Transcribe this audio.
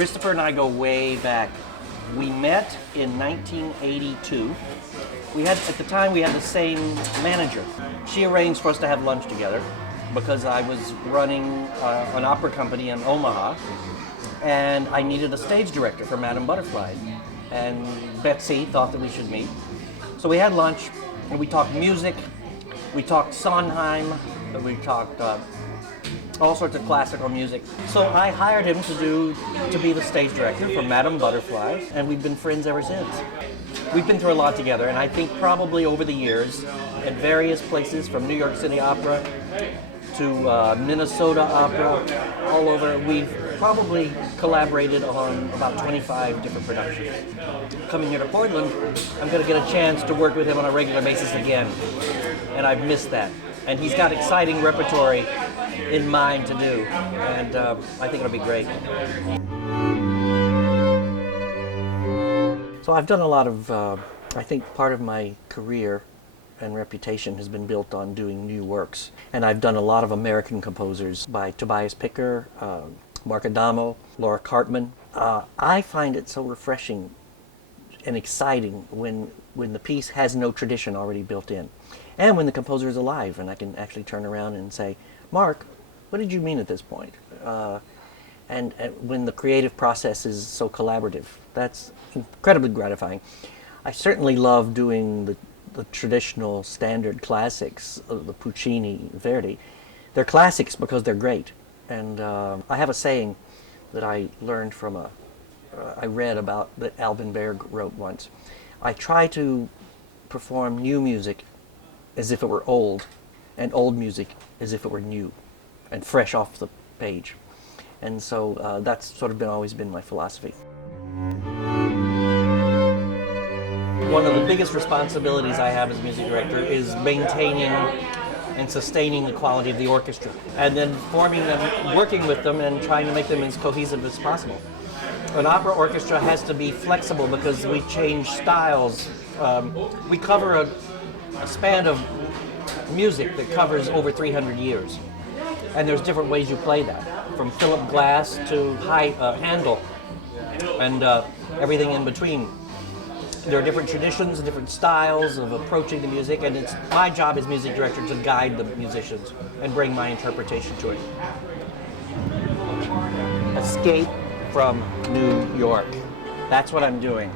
Christopher and I go way back. We met in 1982. At the time, we had the same manager. She arranged for us to have lunch together because I was running an opera company in Omaha, and I needed a stage director for Madame Butterfly. And Betsy thought that we should meet. So we had lunch, and we talked music, we talked Sondheim, we talked all sorts of classical music. So I hired him to be the stage director for Madame Butterfly, and we've been friends ever since. We've been through a lot together, and I think probably over the years, at various places, from New York City Opera to Minnesota Opera, all over, we've probably collaborated on about 25 different productions. Coming here to Portland, I'm going to get a chance to work with him on a regular basis again, and I've missed that. And he's got exciting repertory in mind to do, and I think it'll be great. So I've done a lot of, I think part of my career and reputation has been built on doing new works. And I've done a lot of American composers by Tobias Picker, Mark Adamo, Laura Cartman. I find it so refreshing and exciting when the piece has no tradition already built in. And when the composer is alive and I can actually turn around and say, Mark, what did you mean at this point? And when the creative process is so collaborative, that's incredibly gratifying. I certainly love doing the traditional standard classics, the Puccini, Verdi. They're classics because they're great. And I have a saying that I learned from I read about that Alvin Berg wrote once. I try to perform new music as if it were old, and old music as if it were new and fresh off the page. And so that's sort of always been my philosophy. One of the biggest responsibilities I have as music director is maintaining and sustaining the quality of the orchestra, and then forming them, working with them, and trying to make them as cohesive as possible. An opera orchestra has to be flexible because we change styles. We cover a span of music that covers over 300 years, and there's different ways you play that, from Philip Glass to Handel, and everything in between. There are different traditions and different styles of approaching the music, and it's my job as music director to guide the musicians and bring my interpretation to it. Escape from New York. That's what I'm doing.